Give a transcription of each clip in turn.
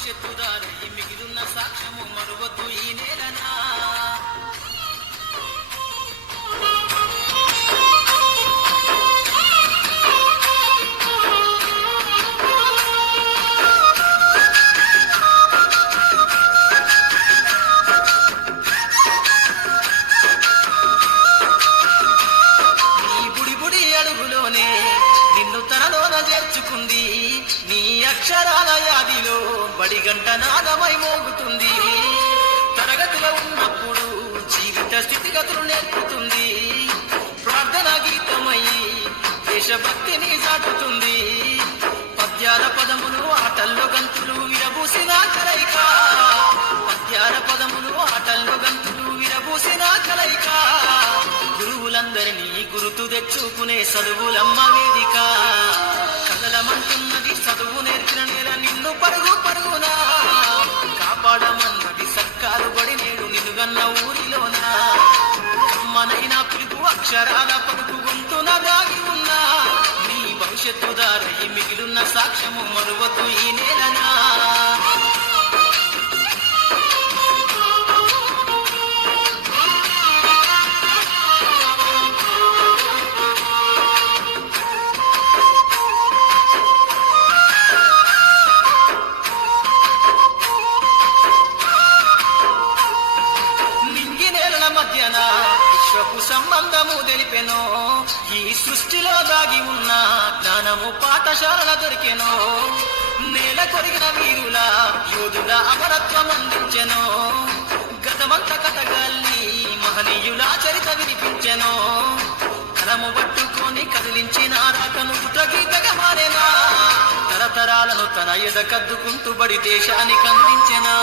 భవిష్యత్తు దారి మిగిలిన సాక్ష్యము మరువద్దు ఈ నేలనా. నిన్ను తనలోన చేర్చుకుంది నీ అక్షరాల యాదిలో బడిగంట నాదమై మోగుతుంది. తరగతిలో ఉన్నప్పుడు జీవిత స్థితిగతులు నేర్పుతుంది. ప్రార్థన గీతమై దేశభక్తిని సాటుతుంది. పద్యాల పదములు ఆటల్లో గంతులు విరబూసిన కలయిక. పద్యాల పదములు ఆటల్లో గంతులు విరబూసిన కలయిక. గురువులందరినీ గురుతు తెచ్చుకునే చదువులమ్మ వేదిక. కదలమంటున్నది చదువు నేర్పిన నేల నిన్ను పరుగు పరుగునా. కాపాడమన్నది సర్కారు బడి నేడు నిన్నుగన్న ఊరిలోనా. అమ్మనైనా పిలుపు అక్షరాల పలుకు గొంతున దాగి ఉన్నా. నీ భవిష్యత్తు దారి మిగిలిన సాక్ష్యము మరువద్దు ఈ నేలనా. విశ్వపు సంబంధము తెలిపెనో ఈ సృష్టిలో దాగి ఉన్న జ్ఞానము పాఠశాల దొరికెనో. నేల కొరిగిన వీరుల యోధుల అమరత్వం అందించెనో. గతమంత కథగాల్ని మహనీయుల చరిత వినిపించెనో. కలము పట్టుకొని కదిలించిన రాకను గీతగా మారేనా. తరతరాలను తన ఎద కద్దుకుంటూ బడి దేశానికి అందించెనా.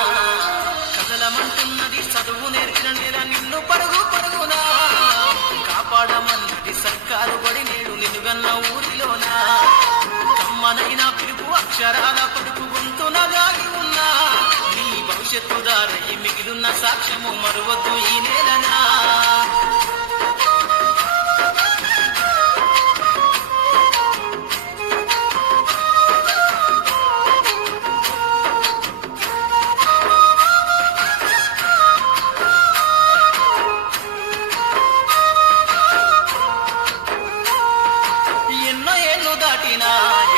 కదలమంటున్నది చదువు నేర్పిన నేల నిన్ను పరుగు పరుగునా. కాపాడమన్నది సర్కారు బడి నేడు నిన్నుగన్న ఊరిలోనా. కమ్మనైనా పిలుపు అక్షరాల పలుకు గొంతున దాగి ఉన్నా. నీ భవిష్యత్తు దారి మిగిలిన సాక్ష్యము మరువద్దు ఈ నేలనా.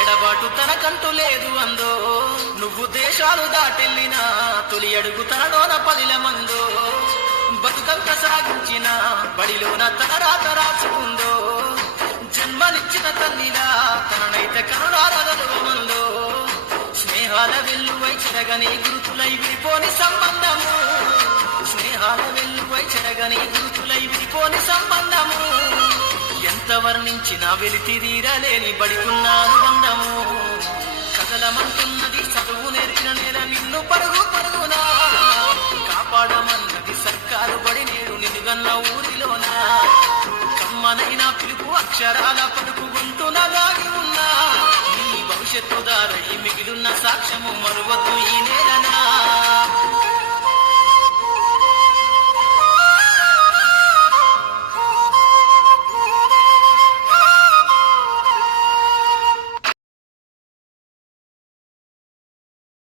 ఎడబాటు తనకంటూ లేదు అందో. నువ్వు దేశాలు దాటెళ్ళినా తొలి అడుగు తనలోన పదిల మందో. బతుకంత సాగించిన బడిలోన తన రాత రాసుకుందో. జన్మనిచ్చిన తల్లిలా తననైతే కరుణారగలువమందో. స్నేహాల వెల్లువై చెరగని గురుతులై విడిపోని సంబంధము. స్నేహాల వెల్లువై చెరగని గురుతులై విడిపోని సంబంధము. ఎంత వర్ణించినా వెలితిరీరలేని బడికున్న అనుబంధము. కదలమంటున్నది చదువు నేర్పిన నేల నిన్ను పరుగు పరుగునా. కాపాడమన్నది సర్కారు బడి నేడు నిన్నుగన్న ఊరిలోనా. కమ్మనైనా పిలుపు అక్షరాల పలుకు గొంతున దాగి ఉన్నా. నీ భవిష్యత్తు దారి మిగిలిన సాక్ష్యము మరువద్దు ఈ నేలనా.